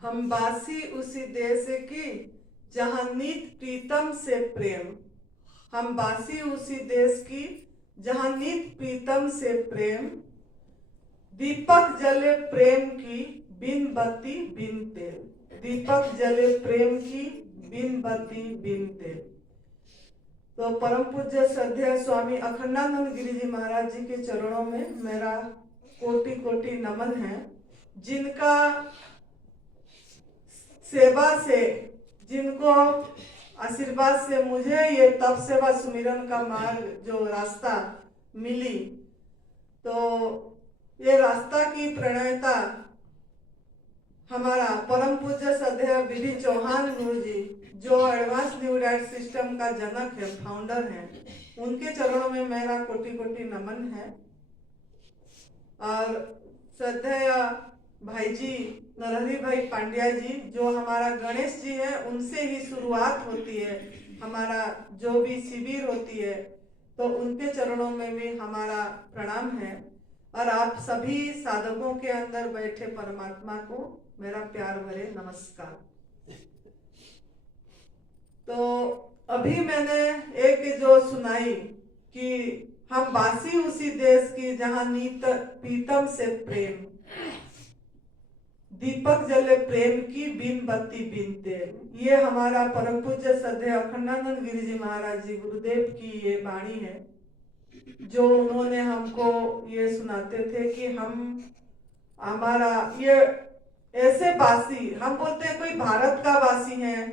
हम बासी उसी देश की जहाँ नित प्रीतम से प्रेम। हम बासी उसी देश की जहाँ नित प्रीतम से प्रेम। दीपक जले प्रेम की बिन बत्ती बिन तेल। दीपक जले प्रेम की बिन बत्ती बिन तेल। तो परम पूज्य श्रद्धेय स्वामी अखंडानंद गिरी जी महाराज जी के चरणों में मेरा कोटि कोटि नमन है, जिनका सेवा से, जिनको आशीर्वाद से मुझे ये तप सेवा सुमिरन का मार्ग जो रास्ता मिली, तो ये रास्ता की प्रणेता हमारा परम पूज्य श्रद्धेय विधि चौहान गुरु जी, जो एडवांस न्यू डाइट सिस्टम का जनक है, फाउंडर है, उनके चरणों में मेरा कोटि कोटि नमन है। और श्रद्धेय भाई जी नरहरि भाई पांड्या जी, जो हमारा गणेश जी है, उनसे ही शुरुआत होती है हमारा जो भी शिविर होती है, तो उनके चरणों में भी हमारा प्रणाम है। और आप सभी साधकों के अंदर बैठे परमात्मा को मेरा प्यार भरे नमस्कार। तो अभी मैंने एक जो सुनाई कि हम बासी उसी देश की जहाँ नीत पीतम से प्रेम, दीपक जले प्रेम की बिन बत्ती बिन तेल, ये हमारा परम पूज्य श्रद्धेय अखंडानंद गिरी जी महाराज जी गुरुदेव की ये वाणी है, जो उन्होंने हमको ये सुनाते थे कि हम हमारा ये ऐसे वासी, हम बोलते हैं कोई भारत का वासी है,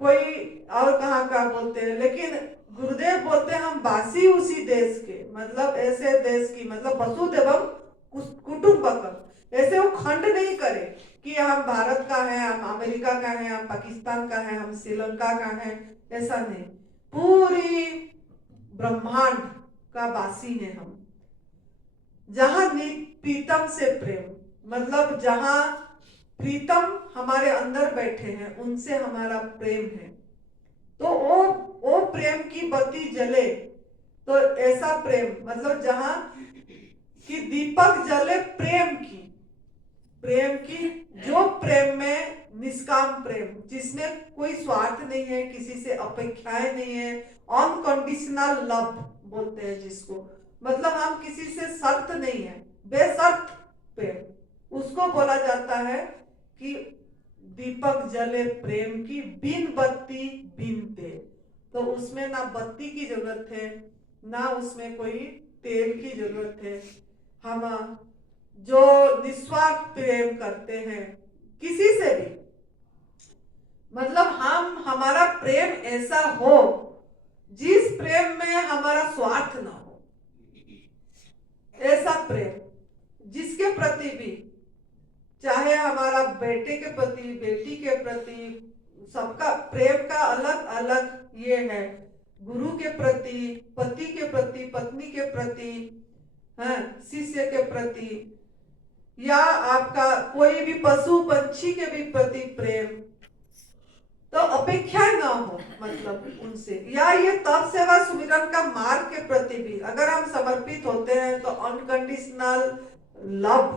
कोई और कहाँ का बोलते हैं, लेकिन गुरुदेव बोलते हैं हम वासी उसी देश के, मतलब ऐसे देश की, मतलब वसुदेवम कुटुंबकम। ऐसे वो खंड नहीं करे कि हम भारत का है, हम अमेरिका का है, हम पाकिस्तान का है, हम श्रीलंका का है, ऐसा नहीं। पूरी ब्रह्मांड का वासी है हम। जहां प्रीतम से प्रेम, मतलब जहां प्रीतम हमारे अंदर बैठे हैं, उनसे हमारा प्रेम है, तो वो प्रेम की बत्ती जले। तो ऐसा प्रेम, मतलब जहां कि दीपक जले प्रेम की, प्रेम की, जो प्रेम में निष्काम प्रेम, जिसमें कोई स्वार्थ नहीं है, किसी से अपेक्षाएं नहीं है, अनकंडीशनल लव बोलते हैं जिसको, मतलब हम किसी से शर्त नहीं है, बेशर्त प्रेम, उसको बोला जाता है कि दीपक जले प्रेम की बिन बत्ती बिन तेल। तो उसमें ना बत्ती की जरूरत है, ना उसमें कोई तेल की जरूरत है। हम जो निस्वार्थ प्रेम करते हैं किसी से भी, मतलब हम, हमारा प्रेम ऐसा हो जिस प्रेम में हमारा स्वार्थ ना हो, ऐसा प्रेम जिसके प्रति भी, चाहे हमारा बेटे के प्रति, बेटी के प्रति, सबका प्रेम का अलग अलग ये है, गुरु के प्रति, पति के प्रति, पत्नी के प्रति, शिष्य के प्रति, या आपका कोई भी पशु पंछी के भी प्रति प्रेम, तो अपेक्षा ना हो मतलब उनसे, या ये तप सेवा सुमिरन का मार्ग के प्रति भी अगर हम समर्पित होते हैं, तो अनकंडीशनल लव,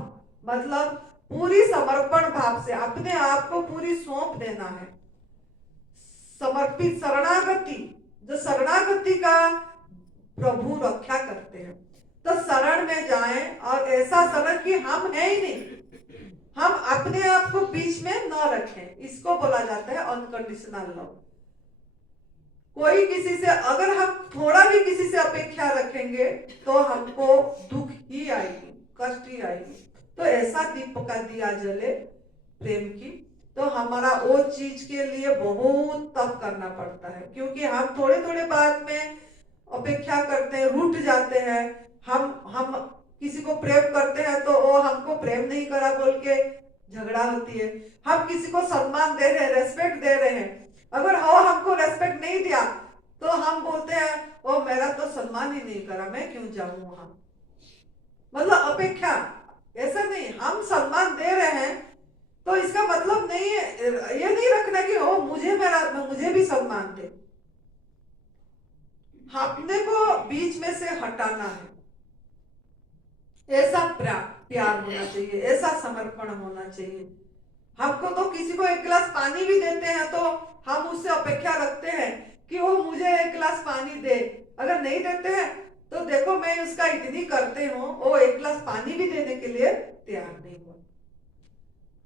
मतलब पूरी समर्पण भाव से अपने आप को पूरी सौंप देना है, समर्पित शरणागति, जो शरणागति का प्रभु रक्षा करते हैं, तो शरण में जाएं, और ऐसा शरण कि हम है ही नहीं, हम अपने आप को बीच में न रखें, इसको बोला जाता है अनकंडीशनल लव। कोई किसी से, अगर हम थोड़ा भी किसी से अपेक्षा रखेंगे तो हमको दुख ही आएगी, कष्ट ही आएगी। तो ऐसा दीप का दिया जले प्रेम की, तो हमारा वो चीज के लिए बहुत तप करना पड़ता है, क्योंकि हम थोड़े थोड़े बात में अपेक्षा करते हैं, रूठ जाते हैं। हम किसी को प्रेम करते हैं तो वो हमको प्रेम नहीं करा बोल के झगड़ा होती है। हम किसी को सम्मान दे रहे हैं, रेस्पेक्ट दे रहे हैं, अगर वो हमको रेस्पेक्ट नहीं दिया तो हम बोलते हैं वो मेरा तो सम्मान ही नहीं करा, मैं क्यों जाऊं वहां। मतलब अपेक्षा, ऐसा नहीं, हम सम्मान दे रहे हैं तो इसका मतलब नहीं है, ये नहीं रखना कि ओ मुझे भी सम्मान दे। अपने को बीच में से हटाना है, ऐसा प्यार होना चाहिए, ऐसा समर्पण होना चाहिए। हमको तो किसी को एक गिलास पानी भी देते हैं तो हम उससे अपेक्षा रखते हैं कि वो मुझे एक गिलास पानी दे। अगर नहीं देते हैं तो देखो मैं उसका इतनी करते हूँ, वो एक गिलास पानी भी देने के लिए तैयार नहीं हुआ।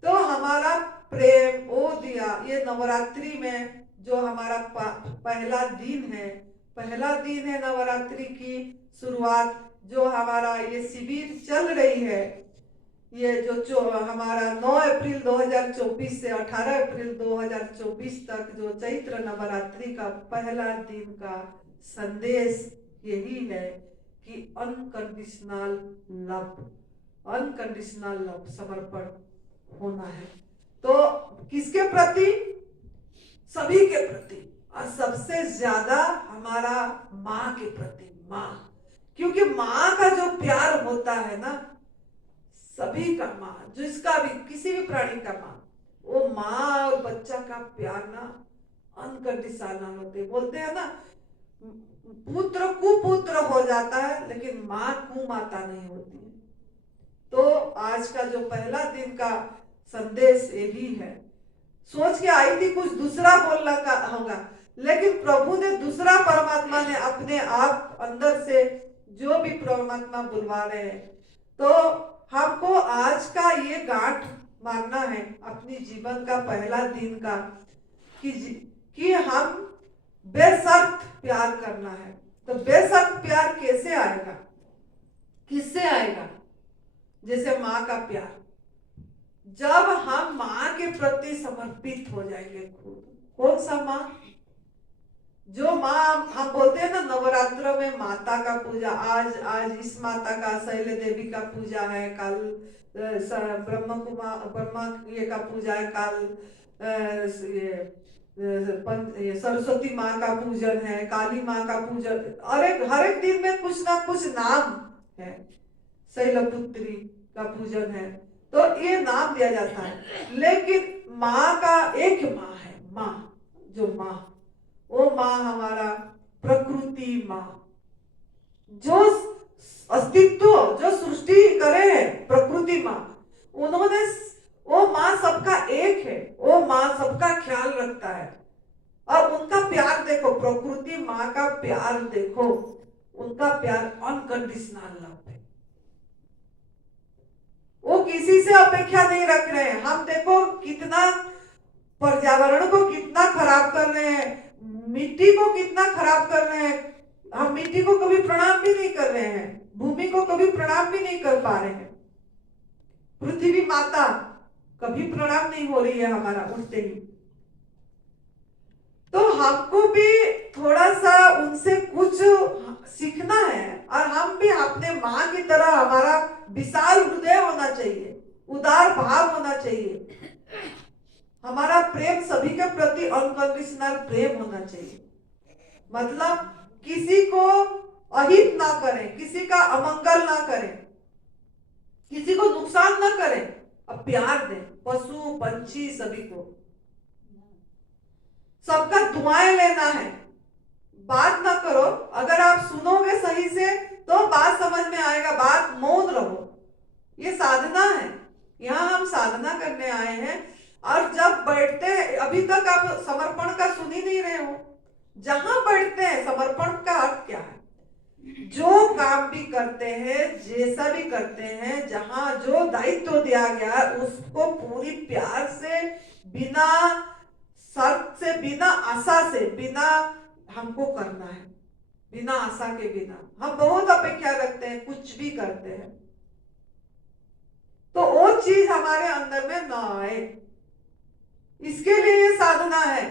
तो हमारा प्रेम वो दिया। ये नवरात्रि में जो हमारा पहला दिन है नवरात्रि की शुरुआत, जो हमारा ये शिविर चल रही है, ये जो हमारा 9 अप्रैल 2024 से 18 अप्रैल 2024 तक जो चैत्र नवरात्रि का पहला दिन का संदेश यही है कि अनकंडीशनल लव समर्पण होना है। तो किसके प्रति? सभी के प्रति, और सबसे ज्यादा हमारा माँ के प्रति। माँ, क्योंकि माँ का जो प्यार होता है ना, सभी का माँ, जिसका भी किसी भी प्राणी का माँ, वो माँ और बच्चा का प्यार ना अनकंडीशनल होते। बोलते हैं ना, पुत्र कुपुत्र हो जाता है लेकिन माँ कुमाता नहीं होती है। तो आज का जो पहला दिन का संदेश यही है। सोच के आई थी कुछ दूसरा बोलना का होगा, लेकिन प्रभु ने दूसरा, परमात्मा ने अपने आप अंदर से जो भी परमात्मा बुलवा रहे हैं, तो हमको आज का ये गांठ मानना है अपनी जीवन का पहला दिन का कि हम बेशर्त प्यार करना है। तो बेशर्त प्यार कैसे आएगा, किससे आएगा? जैसे माँ का प्यार, जब हम माँ के प्रति समर्पित हो जाएंगे खुद। कौन सा माँ? जो माँ हम बोलते हैं ना नवरात्र में माता का पूजा, आज इस माता का शैल देवी का पूजा है, कल ब्रह्मा ये का पूजा है, कल सरस्वती माँ का पूजन है, काली माँ का पूजन। हर एक दिन में कुछ ना कुछ नाम है। शैलपुत्री का पूजन है, तो ये नाम दिया जाता है। लेकिन माँ का एक माँ है, माँ जो माँ, वो माँ हमारा प्रकृति माँ, जो अस्तित्व, जो सृष्टि करे है, प्रकृति माँ। उन्होंने, वो माँ सबका एक है, वो माँ सबका ख्याल रखता है। और उनका प्यार देखो, प्रकृति माँ का प्यार देखो, उनका प्यार अनकंडीशनल लव है। वो किसी से अपेक्षा नहीं रख रहे हैं। हम देखो कितना पर्यावरण को कितना खराब कर रहे हैं, मिट्टी को कितना खराब कर रहे हैं। हम मिट्टी को कभी प्रणाम भी नहीं कर रहे हैं, भूमि को कभी प्रणाम भी नहीं कर पा रहे हैं। पृथ्वी माता कभी प्रणाम नहीं हो रही है हमारा उठते ही। तो हमको भी थोड़ा सा उनसे कुछ सीखना है, और हम भी अपने माँ की तरह, हमारा विशाल हृदय होना चाहिए, उदार भाव होना चाहिए, हमारा प्रेम सभी के प्रति अनकंडीशनल प्रेम होना चाहिए। मतलब किसी को अहित ना करें, किसी का अमंगल ना करें, किसी को नुकसान ना करें, अब प्यार दें पशु पंछी सभी को। सबका दुआएं लेना है, बात ना करो। अगर आप सुनोगे सही से तो बात समझ में आएगा, बात मौन रहो। ये साधना है, यहाँ हम साधना करने आए हैं। और जब बैठते हैं, अभी तक आप समर्पण का सुन ही नहीं रहे हो। जहां बैठते हैं, समर्पण का अर्थ क्या है? जो काम भी करते हैं, जैसा भी करते हैं, जहां जो दायित्व दिया गया उसको पूरी प्यार से, बिना शर्त से, बिना आशा से, बिना हमको करना है, बिना आशा के बिना। हम बहुत अपेक्षा रखते हैं, कुछ भी करते हैं, तो वो चीज हमारे अंदर में ना आए, इसके लिए ये साधना है।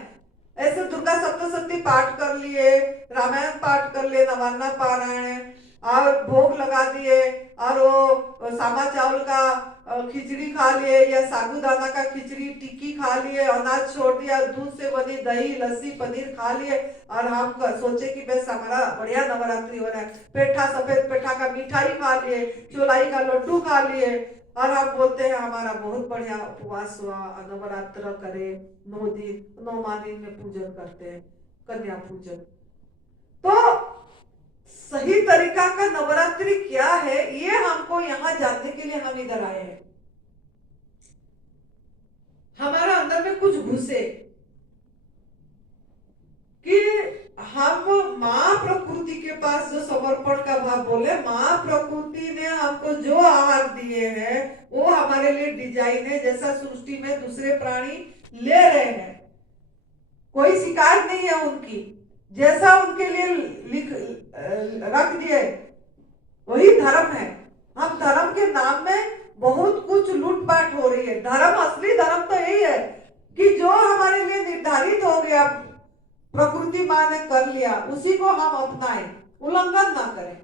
ऐसे दुर्गा सप्तशती पाठ कर लिए, रामायण पाठ कर लिए, नवान्ना पारायण, और भोग लगा दिए, और वो सामा चावल का खिचड़ी खा लिए, या साबूदाना का खिचड़ी टिक्की खा लिए, अनाज छोड़ दिया, दूध से बनी दही लस्सी पनीर खा लिए, और हम सोचे कि बस हमारा बढ़िया नवरात्रि हो रहा है। पेठा, सफेद पेठा का मिठाई खा लिए, चौलाई का लड्डू खा लिए, और हम बोलते हैं हमारा बहुत बढ़िया उपवास हुआ, नवरात्र करे, 9 दिन 9 दिन में पूजन करते हैं, कन्या पूजन। तो सही तरीका का नवरात्रि क्या है, ये हमको यहाँ जानने के लिए हम इधर आए हैं। घुसे कि हम माँ प्रकृति के पास जो समर्पण का भाव बोले, माँ प्रकृति ने हमको जो आहार दिए हैं वो हमारे लिए डिजाइन है, जैसा सृष्टि में दूसरे प्राणी ले रहे हैं, कोई शिकायत नहीं है उनकी, जैसा उनके लिए लिख रख दिए वही धर्म है। हम धर्म के नाम में बहुत कुछ लूटपाट हो रही है। धर्म, असली धर्म तो यही है कि जो हमारे लिए निर्धारित हो गया, प्रकृति माँ ने कर लिया, उसी को हम अपनाएं, उल्लंघन ना करें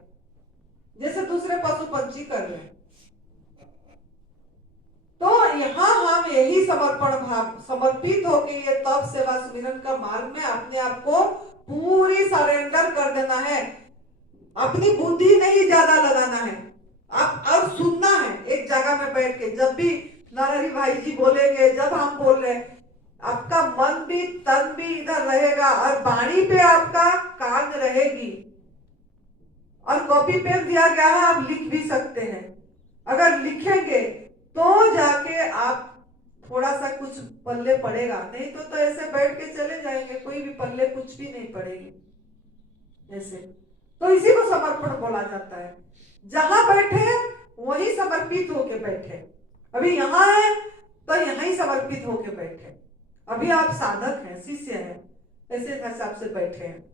जैसे दूसरे पशु पंछी कर रहे हैं। तो यहाँ हम यही समर्पण भाव, समर्पित होके ये तप सेवा सुमिरन का मार्ग में अपने आप को पूरी सरेंडर कर देना है। अपनी बुद्धि नहीं ज्यादा लगाना है, आप अब सुनना है एक जगह में बैठ के। जब भी नरहरि भाई जी बोलेंगे, जब हम बोल रहे हैं, आपका मन भी तन भी इधर रहेगा और वाणी पे आपका कान रहेगी। और कॉपी पेन दिया गया है, आप लिख भी सकते हैं। अगर लिखेंगे तो जाके आप थोड़ा सा कुछ पल्ले पड़ेगा, नहीं तो ऐसे बैठ के चले जाएंगे, कोई भी पल्ले कुछ भी नहीं पड़ेगी ऐसे। तो इसी को समर्पण बोला जाता है। जहां बैठे वहीं समर्पित होके बैठे। अभी यहाँ है तो यहां ही समर्पित होके बैठे। अभी आप साधक हैं, शिष्य हैं, ऐसे हिसाब से बैठे हैं।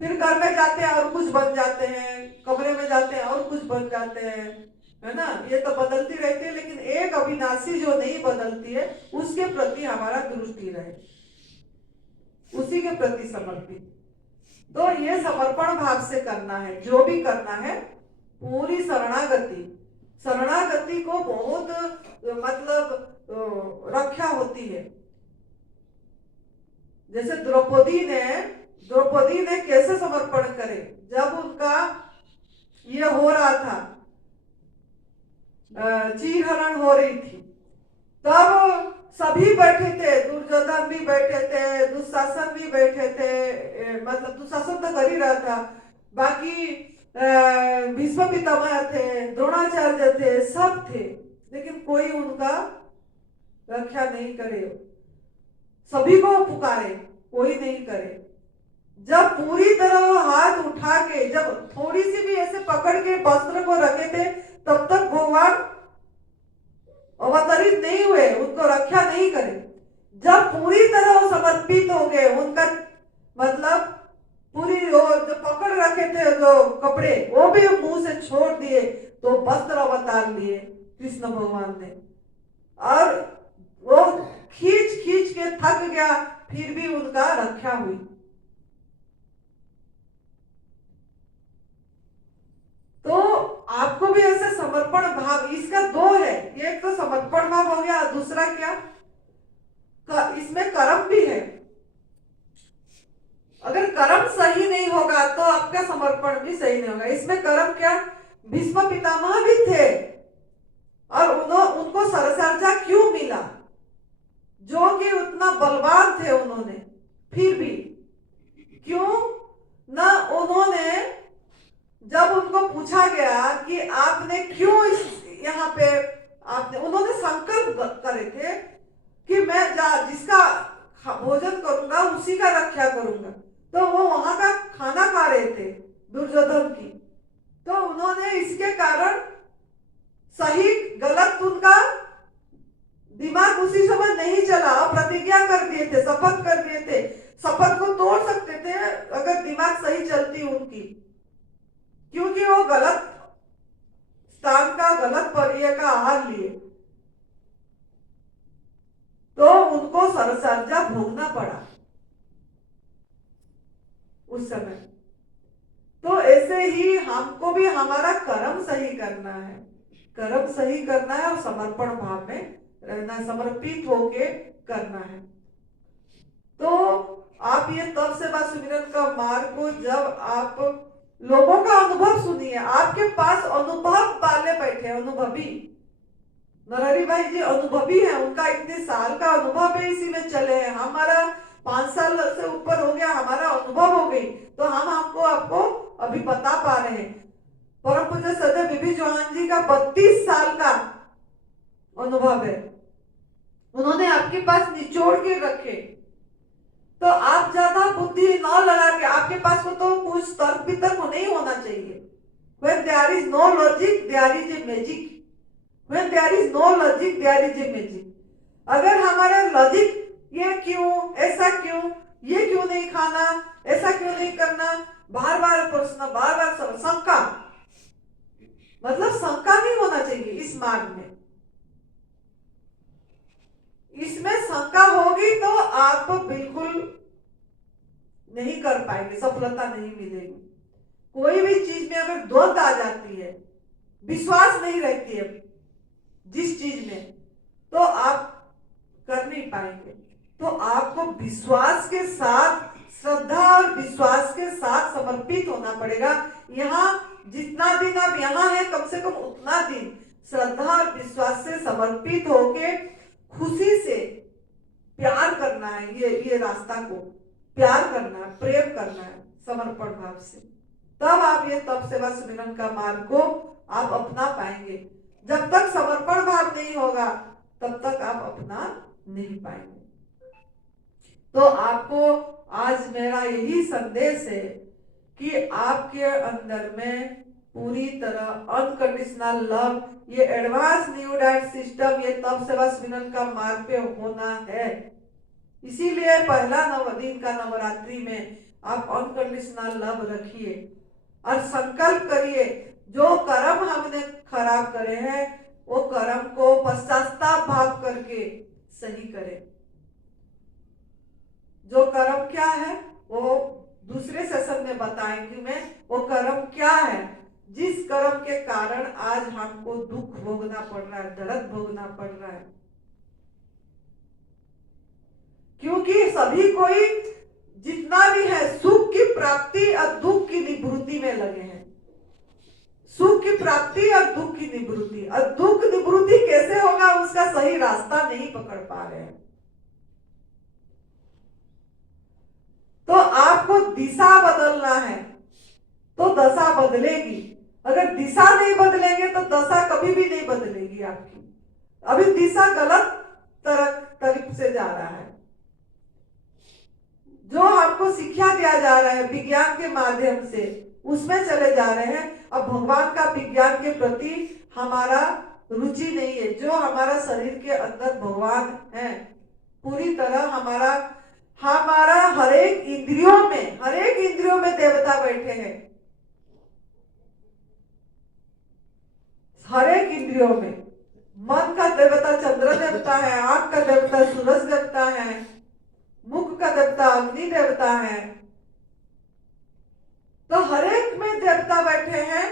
फिर घर में जाते हैं और कुछ बन जाते हैं, कमरे में जाते हैं और कुछ बन जाते हैं, है ना। ये तो बदलती रहती है, लेकिन एक अविनाशी जो नहीं बदलती है उसके प्रति हमारा दृष्टि रहे, उसी के प्रति समर्पित। तो ये समर्पण भाव से करना है, जो भी करना है पूरी शरणागति। शरणागति को बहुत मतलब रक्षा होती है। जैसे द्रौपदी ने कैसे समर्पण करे, जब उनका ये हो रहा था, चीरहरण हो रही थी, तब सभी बैठे थे, दुर्योधन भी बैठे थे, दुशासन भी बैठे थे, मतलब दुशासन तो कर ही रहा था, बाकी भीष्म पितामह थे, द्रोणाचार्य थे, सब थे, लेकिन कोई उनका रक्षा नहीं करे। सभी को पुकारे, कोई नहीं करे। जब पूरी तरह हाथ उठा के, जब थोड़ी सी भी ऐसे पकड़ के वस्त्र को रखे थे, तब तक भगवान अवतरित नहीं हुए, उनको रक्षा नहीं करे। जब पूरी तरह समर्पित हो गए, उनका मतलब पूरी जो पकड़ रखे थे जो कपड़े, वो भी मुंह से छोड़ दिए, तो वस्त्र अवतार लिए कृष्ण भगवान ने। और वो खींच खींच के थक गया, फिर भी उनका रक्षा हुई। तो आपको भी ऐसे समर्पण भाव, इसका दो है, एक तो समर्पण भाव हो गया, दूसरा क्या, इसमें कर्म भी है। अगर कर्म सही नहीं होगा तो आपका समर्पण भी सही नहीं होगा। इसमें कर्म क्या, भीष्म पितामह भी थे और उनको सरसर्जा क्यों मिला, जो कि उतना बलवान थे उन्होंने, फिर भी क्यों ना उन्होंने, जब उनको पूछा गया कि आपने क्यों इस यहाँ पे आपने, उन्होंने संकल्प करे थे कि मैं जिसका भोजन करूंगा उसी का रक्षा करूंगा। तो वो वहां का खाना खा रहे थे दुर्योधन की, तो उन्होंने इसके कारण सही गलत उनका दिमाग उसी समय नहीं चला, प्रतिज्ञा कर दिए थे, शपथ कर दिए थे। शपथ को तोड़ सकते थे अगर दिमाग सही चलती उनकी, क्योंकि वो गलत स्थान का, गलत पर्याय का आहार लिए, तो उनको सरसर्जा भोगना पड़ा उस समय। तो ऐसे ही हमको भी हमारा कर्म सही करना है, कर्म सही करना है और समर्पण भाव में रहना, समर्पित होके करना है। तो आप ये तप सेवा सुमिरन का मार्ग को जब आप लोगों का अनुभव सुनिए, आपके पास अनुभव वाले बैठे, अनुभवी नरहरि भाई जी अनुभवी है, उनका इतने साल का अनुभव है, इसी में चले हैं। हमारा 5 साल से ऊपर हो गया, हमारा अनुभव हो गई, तो हम आपको अभी बता पा रहे हैं। परम पूज्य सदैव बीबी चौहान जी का 32 साल का अनुभव है, उन्होंने आपको आपके पास निचोड़ के रखे, तो आप ज्यादा बुद्धि न लगा के, आपके पास को तो कुछ तर्क वितर्क नहीं होना चाहिए। When there is no logic, there is a magic. When there is no logic, there is a magic. अगर हमारा लॉजिक ये क्यों, ऐसा क्यों, ये क्यों नहीं खाना, ऐसा क्यों नहीं करना, बार बार प्रश्न, बार बार शंका, मतलब शंका नहीं होना चाहिए इस मार्ग में। इसमें शंका होगी तो आप बिल्कुल नहीं कर पाएंगे, सफलता नहीं मिलेगी। कोई भी चीज में अगर द्वंद आ जाती है, विश्वास नहीं रहती है जिस चीज में, तो आप कर नहीं पाएंगे। तो आपको विश्वास के साथ, श्रद्धा और विश्वास के साथ समर्पित होना पड़ेगा। यहाँ जितना दिन आप यहाँ हैं, कम से कम उतना दिन श्रद्धा और विश्वास से समर्पित होके खुशी से प्यार करना है। ये रास्ता को प्यार करना है, प्रेम करना है समर्पण भाव से। तब आप ये तप सेवा सुमिरन का मार्ग को आप अपना पाएंगे। जब तक समर्पण भाव नहीं होगा तब तक आप अपना नहीं पाएंगे। तो आपको आज मेरा यही संदेश है कि आपके अंदर में पूरी तरह अनकंडीशनल लव, ये एडवांस न्यू डाइट सिस्टम, ये तप सेवा सुमिरन का मार्ग पे होना है। इसीलिए पहला दिन का नवरात्रि में आप अनकंडीशनल लव रखिए और संकल्प करिए, जो कर्म हमने खराब करे हैं वो कर्म को पश्चाताप भाव करके सही करें। जो कर्म क्या है वो दूसरे सेशन में बताएंगी मैं, वो कर्म क्या है जिस कर्म के कारण आज हमको दुख भोगना पड़ रहा है, दर्द भोगना पड़ रहा है। क्योंकि सभी कोई जितना भी है सुख की प्राप्ति और दुख की निवृत्ति में लगे हैं। सुख की प्राप्ति और दुख की निवृत्ति, और दुख निवृत्ति कैसे होगा उसका सही रास्ता नहीं पकड़ पा रहे हैं। तो आपको दिशा बदलना है तो दशा बदलेगी। अगर दिशा नहीं बदलेंगे तो दशा कभी भी नहीं बदलेगी आपकी। अभी दिशा गलत तरफ से जा रहा है। जो आपको शिक्षा दिया जा रहा है विज्ञान के माध्यम से, उसमें चले जा रहे हैं। अब भगवान का विज्ञान के प्रति हमारा रुचि नहीं है। जो हमारा शरीर के अंदर भगवान है, पूरी तरह हमारा हर एक इंद्रियों में देवता बैठे हैं। हर एक इंद्रियों में मन का देवता चंद्र देवता है, आंख का देवता सूरज देवता है, मुख का देवता अग्नि देवता है। तो हर एक में देवता बैठे हैं।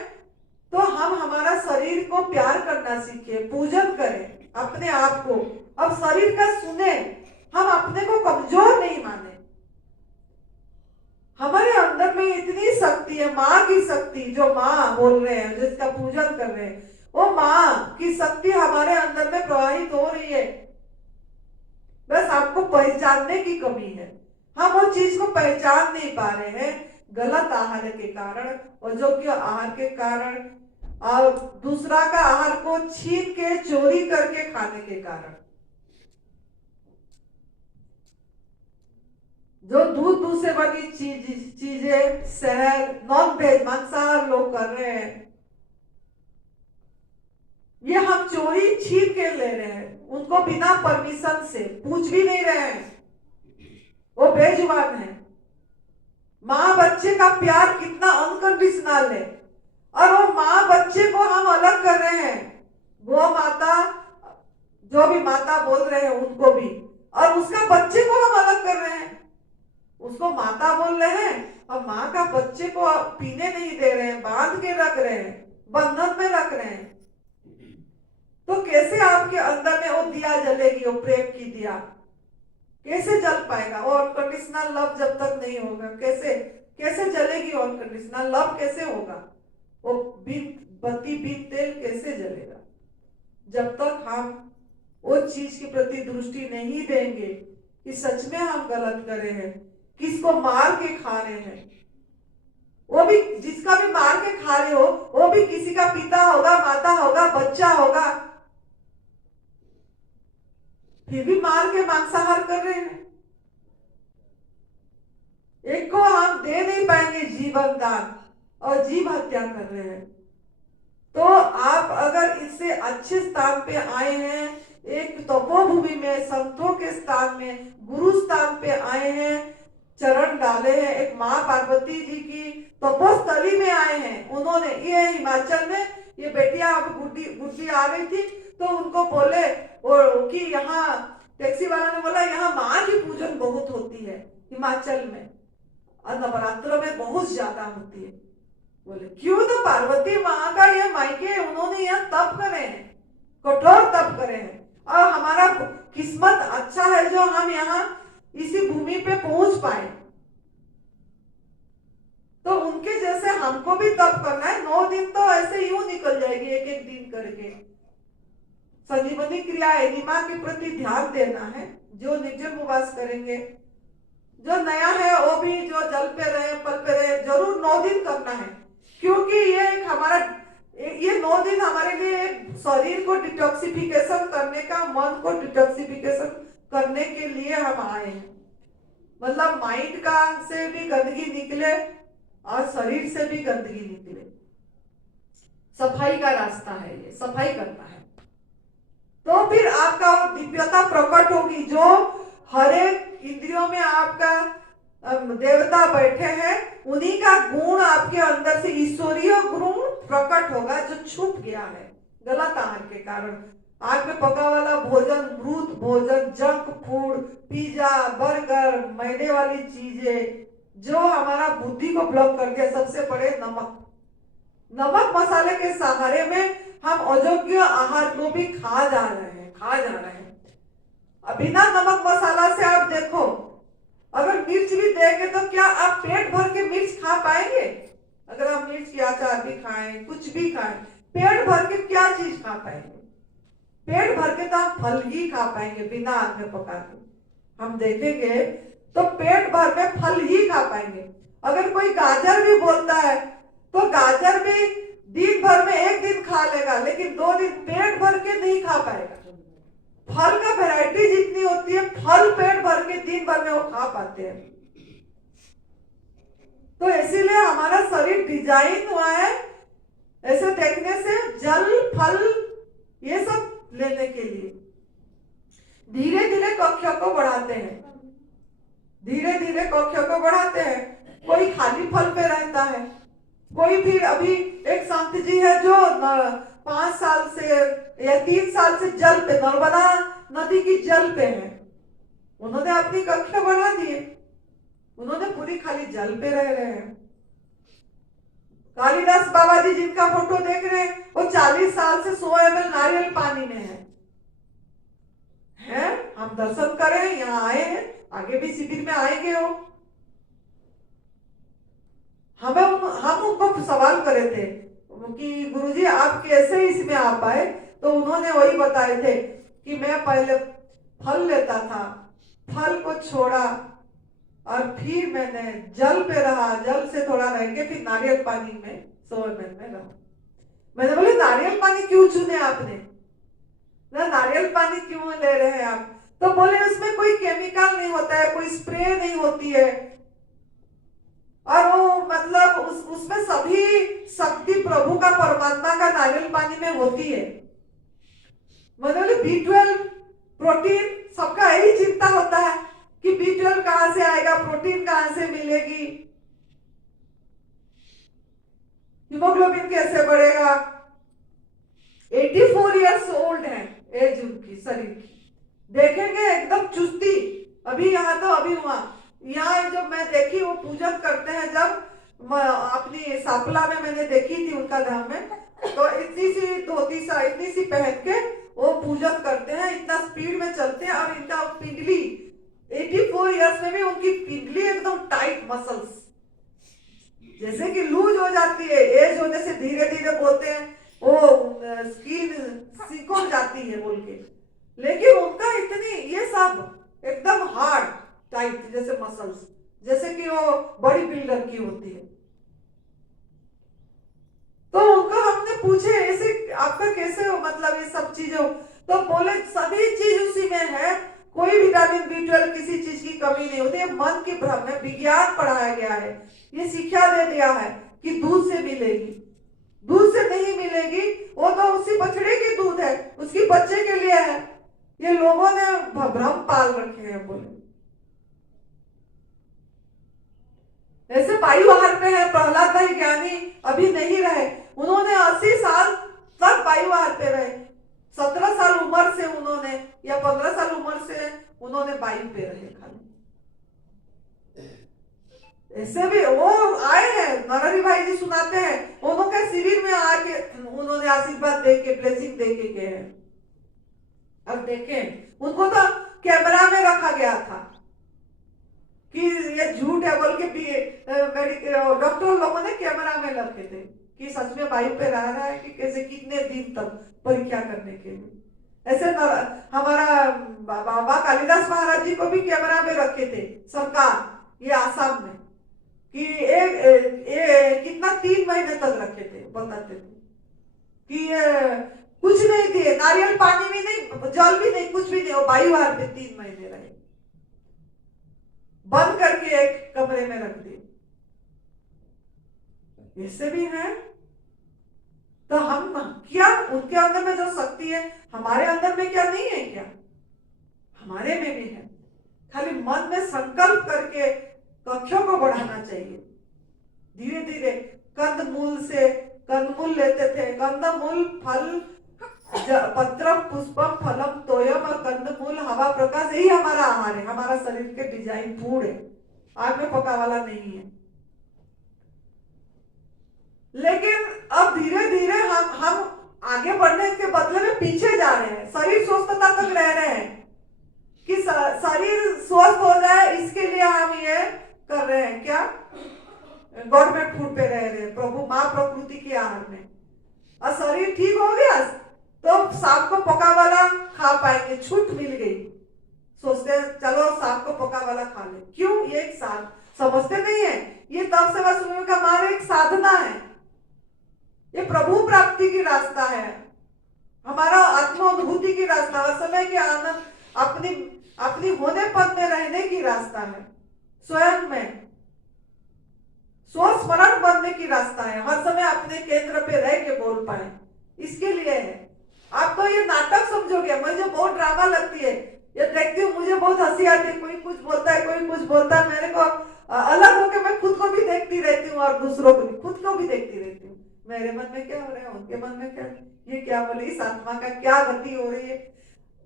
तो हम हमारा शरीर को प्यार करना सीखे, पूजन करें अपने आप को। अब शरीर का सुने, हम अपने को कमजोर नहीं माने। हमारे अंदर में इतनी शक्ति है, माँ की शक्ति, जो माँ बोल रहे हैं, जिसका पूजन कर रहे हैं, वो माँ की शक्ति हमारे अंदर में प्रवाहित हो रही है। बस आपको पहचानने की कमी है। हम वो चीज को पहचान नहीं पा रहे हैं गलत आहार के कारण, और जो कि आहार के कारण और दूसरा का आहार को छीन के चोरी करके खाने के कारण। जो दूध से बनी चीजें शहर नॉन वेज मांसाहार लोग कर रहे हैं, ये हम चोरी छीन के ले रहे हैं उनको बिना परमिशन से, पूछ भी नहीं रहे हैं, वो बेजुबान है। माँ बच्चे का प्यार कितना अनकंडीशनल है, और वो माँ बच्चे को हम अलग कर रहे हैं। गौ माता, जो भी माता बोल रहे हैं उनको भी, और उसका बच्चे को हम अलग कर रहे हैं। उसको माता बोल रहे हैं और माँ का बच्चे को पीने नहीं दे रहे हैं, बांध के रख रहे हैं, बंधन में रख रहे हैं। तो कैसे आपके अंदर में वो दिया जलेगी, वो प्रेम की दिया कैसे जल पाएगा? वो अनकंडीशनल लव जब तक नहीं होगा कैसे जलेगी? वो अनकंडीशनल लव कैसे होगा? वो बत्ती बिन तेल कैसे जलेगा? जब तक हम वो चीज के प्रति दृष्टि नहीं देंगे कि सच में हम गलत कर रहे हैं, किसको मार के खा रहे हैं, वो भी जिसका भी मार के खा रहे हो वो भी किसी का पिता होगा, माता होगा, बच्चा होगा। फिर भी मार के मांसाहार कर रहे हैं। एक को हम दे नहीं पाएंगे जीवन दान और जीव हत्या कर रहे हैं। तो आप अगर इससे अच्छे स्थान पे आए हैं, एक तपोभूमि में, संतों के स्थान में, गुरु स्थान पे आए हैं, चरण डाले हैं, एक माँ पार्वती जी की तपोस्थली में आए हैं। उन्होंने ये हिमाचल में ये बेटियां अब गुड्डी आ रही थी तो उनको बोले और कि यहाँ टैक्सी वाला ने बोला यहाँ माँ की पूजन बहुत होती है हिमाचल में और नवरात्रों में बहुत ज्यादा होती है। बोले क्यों? तो पार्वती माँ का ये मायके, उन्होंने यहाँ तप करे हैं, कठोर तप करे हैं और हमारा किस्मत अच्छा है जो हम यहाँ इसी भूमि पे पहुंच पाए। तो उनके जैसे हमको भी तप करना है। 9 दिन तो ऐसे यूं निकल जाएगी, एक एक दिन करके। संजीवनी क्रिया एनिमा के प्रति ध्यान देना है। जो निर्जल उपवास करेंगे, जो नया है वो भी, जो जल पे रहे, पल पे रहे, जरूर 9 दिन करना है। क्योंकि ये एक हमारा, ये 9 दिन हमारे लिए शरीर को डिटॉक्सिफिकेशन करने का, मन को डिटॉक्सिफिकेशन करने के लिए हम आए हैं। मतलब माइंड का से भी गंदगी निकले और शरीर से भी गंदगी निकले। सफाई का रास्ता है ये, सफाई करना है। तो फिर आपका दिव्यता प्रकट होगी। जो हर एक इंद्रियों में आपका देवता बैठे हैं, उन्हीं का गुण आपके अंदर से ईश्वरीय गुण प्रकट होगा जो छुप गया है गलत आहार के कारण। आग में पका वाला भोजन, मृत भोजन, जंक फूड, पिज्जा, बर्गर, मैदे वाली चीजें जो हमारा बुद्धि को ब्लॉक कर दिया। सबसे बड़े नमक मसाले के सहारे में हम अयोग्य आहार को भी खा जा रहे हैं। बिना नमक मसाला से आप देखो, अगर मिर्च भी देंगे तो क्या आप पेट भर के मिर्च खा पाएंगे? अगर आप मिर्च की अचार भी खाएं, कुछ भी खाएं, पेट भर के क्या चीज खा पाएंगे? पेट भर के तो आप फल ही खा पाएंगे बिना आग में पका के। हम देखेंगे तो पेट भर में फल ही खा पाएंगे। अगर कोई गाजर भी बोलता है तो गाजर भी दिन भर में एक दिन खा लेगा, लेकिन 2 दिन पेट भर के नहीं खा पाएगा। फल का वैरायटी जितनी होती है, फल पेट भर के दिन भर में वो खा पाते हैं। तो इसीलिए हमारा शरीर डिजाइन हुआ है ऐसे देखने से, जल फल ये सब लेने के लिए। धीरे धीरे कक्षों को बढ़ाते हैं, धीरे धीरे कक्षों को बढ़ाते हैं। कोई खाली फल पे रहता है, कोई फिर अभी एक संत जी है जो 5 साल से या 3 साल से जल पे, नर्मदा नदी की जल पे है। उन्होंने अपनी कक्षा बढ़ा दिए, उन्होंने पूरी खाली जल पे रह रहे हैं। कालिदास बाबा जी जिनका फोटो देख रहे हैं, वो 40 साल से 100 ml नारियल पानी में है। हम दर्शन करें, यहाँ आए हैं, आगे भी शिविर में आएंगे हो। हम उनको सवाल करे थे कि गुरुजी आप कैसे इसमें आ पाए? तो उन्होंने वही बताए थे कि मैं पहले फल लेता था, फल को छोड़ा और फिर मैंने जल पे रहा, जल से थोड़ा रह के फिर नारियल पानी में 100 ml में रहा। मैंने बोले नारियल पानी क्यों चुने आपने? ना नारियल पानी क्यों ले रहे हैं आप? तो बोले उसमें कोई केमिकल नहीं होता है, कोई स्प्रे नहीं होती है, और वो मतलब उसमें सभी शक्ति प्रभु का, परमात्मा का नारियल पानी में होती है। मतलब B12 प्रोटीन, सबका यही चिंता होता है कि B12 कहां से आएगा, प्रोटीन कहां से मिलेगी, हीमोग्लोबिन कैसे बढ़ेगा। 84 इयर्स ओल्ड है एज उनकी, शरीर की देखेंगे एकदम चुस्ती। अभी यहाँ तो अभी वहां, यहाँ जो मैं देखी वो पूजन करते हैं, जब अपनी सापला में मैंने देखी थी उनका धाम में, तो इतनी सी धोती सा इतनी सी पहन के वो पूजन करते हैं, इतना स्पीड में चलते हैं। और इनका पिंडली 84 इयर्स में भी उनकी पिंडली एकदम टाइट मसल्स, जैसे कि लूज हो जाती है। एज होने से धीरे धीरे बोलते हैं वो स्किन सिकुड़ जाती है बोल के, लेकिन उनका इतनी ये सब एकदम हार्ड टाइट जैसे मसल्स, जैसे कि वो बॉडी बिल्डर की होती है। तो उनको हमने पूछे ऐसे आपका कैसे हो, मतलब ये सब चीजें तो बोले सभी चीज उसी में है, कोई विटामिन B12 किसी चीज की कमी नहीं होती। मन की भ्रम है, विज्ञान पढ़ाया गया है, ये शिक्षा दे दिया है कि दूध से मिलेगी, दूध से नहीं मिलेगी, वो तो उसी बछड़े की दूध है, उसकी बच्चे के लिए है। ये लोगों ने भ्रम पाल रखे हैं। बोले ऐसे वायु आहार पे है प्रहलाद भाई ज्ञानी, अभी नहीं रहे, उन्होंने 80 साल तक वायु आहार पे रहे। 17 साल उम्र से उन्होंने या 15 साल उम्र से उन्होंने वायु पे रहे खाली। ऐसे भी वो आए हैं, नरहरि भाई जी सुनाते हैं, उन्होंने शिविर में आके उन्होंने आशीर्वाद दे के ब्लेसिंग दे के गए हैं। अब देखें, उनको तो कैमरा में रखा गया था कि ये झूठ है बोल के डॉक्टर लोगों ने कैमरा में रखे थे कि सच में वायु पे रह रहा है कि कैसे, कितने दिन तक परीक्षा करने के लिए। ऐसे हमारा बाबा कालिदास महाराज जी को भी कैमरा में रखे थे सरकार, ये आसाम में, कि कितना 3 महीने तक रखे थे। बताते थे कि कुछ नहीं दिए, नारियल पानी भी नहीं, जल भी नहीं, कुछ भी नहीं, वो वायु आहार पे 3 महीने रहे, बंद करके एक कमरे में रख दिए। ऐसे भी है। तो हम क्या, उनके अंदर में जो शक्ति है हमारे अंदर में क्या नहीं है क्या? हमारे में भी है। खाली मन में संकल्प करके कक्षों को बढ़ाना चाहिए। धीरे धीरे कंदमूल से, कंदमूल लेते थे, कंदमूल फल पत्रम पुष्पम फलम तोयम, और कंदमूल हवा प्रकाश, यही हमारा आहार है। हमारा शरीर के डिजाइन फूड है, आग में पका वाला नहीं है। लेकिन अब धीरे धीरे हम आगे बढ़ने के बदले में पीछे जा रहे हैं। शरीर स्वस्थता तक रह रहे हैं कि शरीर स्वस्थ हो जाए, इसके लिए हम ये कर रहे हैं। क्या? गवर्नमेंट फूड पे रह रहे हैं, प्रभु माँ प्रकृति के आहार में। और शरीर ठीक हो गया तो सांप को पका वाला खा पाएंगे, छूट मिल गई, सोचते चलो सांप को पका वाला खा ले। क्यों? ये एक समझते नहीं है, ये तप सेवा सुनने का मार्ग एक साधना है, ये प्रभु प्राप्ति की रास्ता है, हमारा आत्मानुभूति की रास्ता, हर समय के आनंद अपनी होने पद में रहने की रास्ता है, स्वयं में स्वस्मरण बनने की रास्ता है, हर समय अपने केंद्र पे रह के बोल पाए, इसके लिए है। आप तो ये नाटक समझोगे, मुझे बहुत ड्रामा लगती है, ये देखती हूँ मुझे बहुत हंसी आती है, कोई कुछ बोलता है, कोई कुछ बोलता है, मेरे को अलग होकर मैं खुद को भी देखती रहती हूँ और दूसरों को भी, खुद को भी देखती रहती हूँ, मेरे मन में क्या हो रहा है, उनके मन में क्या, ये क्या बोले, इस आत्मा का क्या गति हो रही है।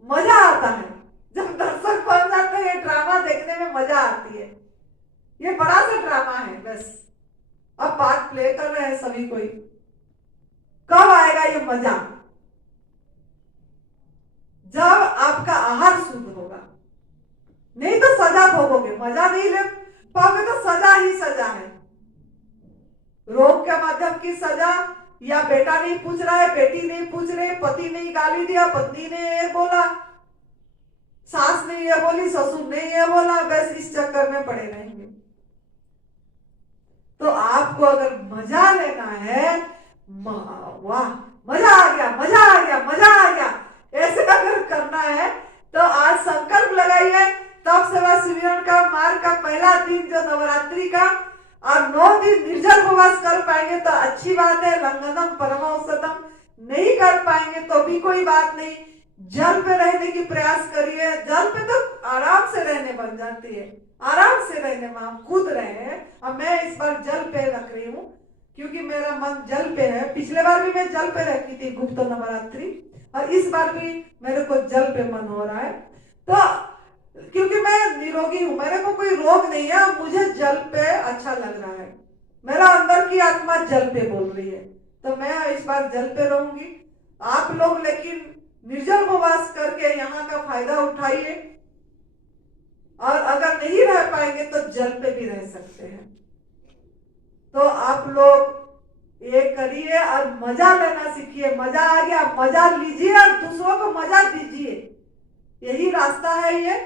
मजा आता है जब दर्शक बन जाते हैं, ड्रामा देखने में मजा आती है। ये बड़ा सा ड्रामा है, बस अब पार्ट प्ले कर रहे हैं सभी कोई। कब आएगा ये मजा? जब आपका आहार शुद्ध होगा, नहीं तो सजा भोगोगे। मजा नहीं ले पाओगे तो सजा ही सजा है। रोग के माध्यम की सजा, या बेटा नहीं पूछ रहा है, बेटी नहीं पूछ रहे, पति नहीं गाली दिया, पत्नी ने ये बोला, सास ने ये बोली, ससुर ने ये बोला, बस इस चक्कर में पड़े रहेंगे। तो आपको अगर मजा लेना है, वाह मजा आ गया, मजा आ गया, मजा आ गया, ऐसे अगर करना है तो आज संकल्प लगाइए। तप सेवा शिविर का मार्ग का पहला दिन जो नवरात्रि का, और 9 दिन निर्जल उपवास कर पाएंगे तो अच्छी बात है, लंघनम परमौषधम, नहीं कर पाएंगे तो भी कोई बात नहीं, जल पे रहने की प्रयास करिए। जल पे तो आराम से रहने बन जाती है, आराम से रहने में हम खुद रहे हैं। अब मैं इस बार जल पे रख रही हूँ क्योंकि मेरा मन जल पे है। पिछले बार भी मैं जल पे रखी थी गुप्त नवरात्रि, और इस बार भी मेरे को जल पे मन हो रहा है। तो क्योंकि मैं निरोगी हूँ, मेरे को कोई रोग नहीं है, मुझे जल पे अच्छा लग रहा है, मेरा अंदर की आत्मा जल पे बोल रही है, तो मैं इस बार जल पे रहूंगी। आप लोग लेकिन निर्जल उपवास करके यहाँ का फायदा उठाइए, और अगर नहीं रह पाएंगे तो जल पे भी रह सकते हैं। तो आप लोग ये करिए और मजा लेना सीखिए। मजा आ गया, मजा लीजिए और दूसरों को मजा दीजिए, यही रास्ता है ये।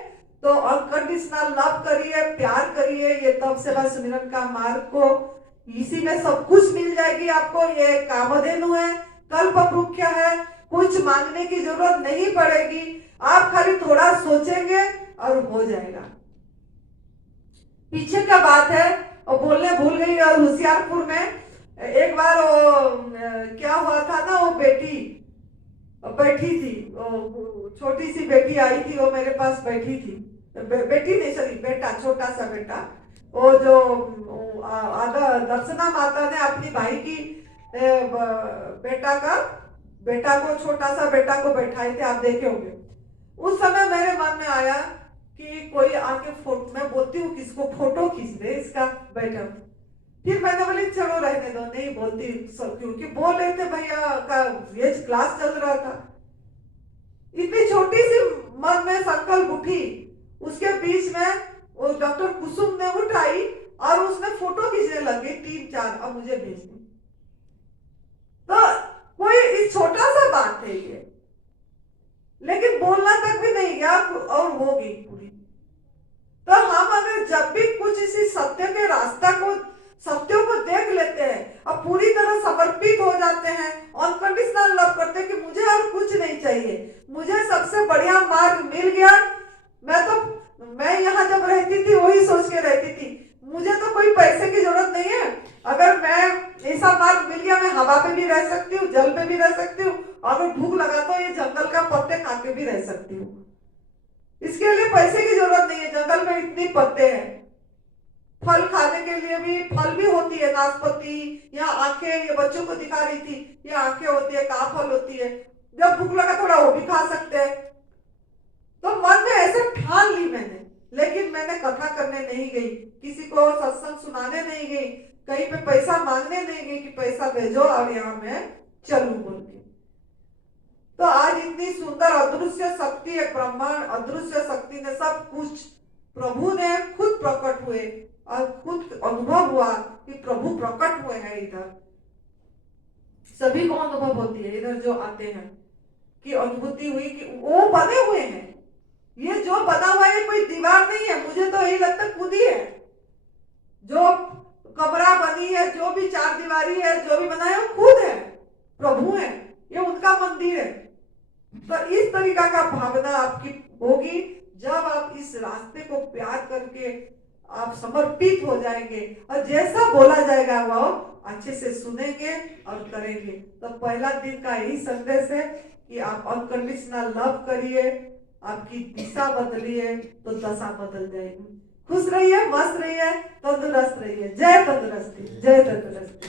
तो अनकंडीशनल लव करिए, प्यार करिए, ये तप सेवा सुमिरन का मार्ग को, इसी में सब कुछ मिल जाएगी आपको। ये कामधेनु है, कल्प वृक्ष है, कुछ मांगने की जरूरत नहीं पड़ेगी, आप खाली थोड़ा सोचेंगे और हो जाएगा। पीछे का बात है और बोलने भूल गई। और होशियारपुर में एक बार वो क्या हुआ था ना, वो बेटी बैठी थी, छोटी सी बेटी आई थी, वो मेरे पास बैठी थी। बेटी नहीं, सॉरी बेटा, छोटा सा बेटा। वो जो आधा दर्शना माता ने अपनी भाई की बेटा को, छोटा सा बेटा को बैठाए थे, आप देखे होंगे। उस समय मेरे मन में आया कि कोई आके फोटो, मैं बोलती हूँ किसको, फोटो खींच दे इसका बेटा। फिर मैंने बोली चलो रहने दो, नहीं बोलती सब, क्योंकि बोल रहे थे भैया का ये क्लास चल रहा था। इतनी छोटी सी मन में संकल्प उठी, उसके बीच में वो डॉक्टर कुसुम ने उठाई और उसने फोटो खींचने लगे 3-4 और मुझे भेज दी। तो कोई इस छोटा सा बात है ये, लेकिन बोलना तक भी नहीं गया और हो गई पूरी। तो हम अगर जब भी कुछ इसी सत्य के रास्ता को, सत्यों को देख लेते हैं और पूरी तरह समर्पित हो जाते हैं, अनकंडीशनल लव करते हैं कि मुझे और कुछ नहीं चाहिए, मुझे सबसे बढ़िया मार्ग मिल गया। मैं यहाँ जब रहती थी वही सोच के रहती थी, मुझे तो कोई पैसे की जरूरत नहीं है, अगर मैं ऐसा मार्ग मिल गया, मैं हवा पे भी रह सकती हूँ, जल पे भी रह सकती हूँ, अगर भूख लगा तो ये जंगल का पत्ते खा के भी रह सकती हूँ। इसके लिए पैसे की जरूरत नहीं है, जंगल में इतनी पत्ते हैं। फल खाने के लिए भी फल भी होती है, नाशपाती या आंखें, ये बच्चों को दिखा रही थी, ये आंखें होती है, कहा फल होती है, जब भूख लगा थोड़ा वो भी खा सकते हैं। तो मन में ऐसे ठान ली मैंने, लेकिन मैंने कथा करने नहीं गई, किसी को सत्संग सुनाने नहीं गई, कहीं पे पैसा मांगने नहीं गई कि पैसा भेजो और यहाँ मैं चलूं बोल के। तो आज इतनी सुंदर अदृश्य शक्ति है, ब्रह्मांड अदृश्य शक्ति ने सब कुछ, प्रभु ने खुद प्रकट हुए और खुद अनुभव हुआ कि प्रभु प्रकट हुए हैं। इधर सभी को अनुभव होती है, इधर जो आते हैं कि अनुभूति हुई कि वो बने हुए हैं। ये जो बना हुआ है कोई दीवार नहीं है, मुझे तो यही लगता है खुद ही है। जो कमरा बनी है, जो भी 4 दीवारी है, जो भी बना है वो खुद है, प्रभु है, ये उनका मंदिर है। तो इस तरीका का भावना आपकी होगी जब आप इस रास्ते को प्यार करके आप समर्पित हो जाएंगे और जैसा बोला जाएगा वो अच्छे से सुनेंगे और करेंगे। तो पहला दिन का यही संदेश है कि आप अनकंडीशनल लव करिए, आपकी दिशा बदलिए तो दशा बदल जाएगी। खुश रहिए, मस्त रहिए, तंदुरुस्त रहिए। जय तंदुरुस्ती, जय तंदुरुस्ती।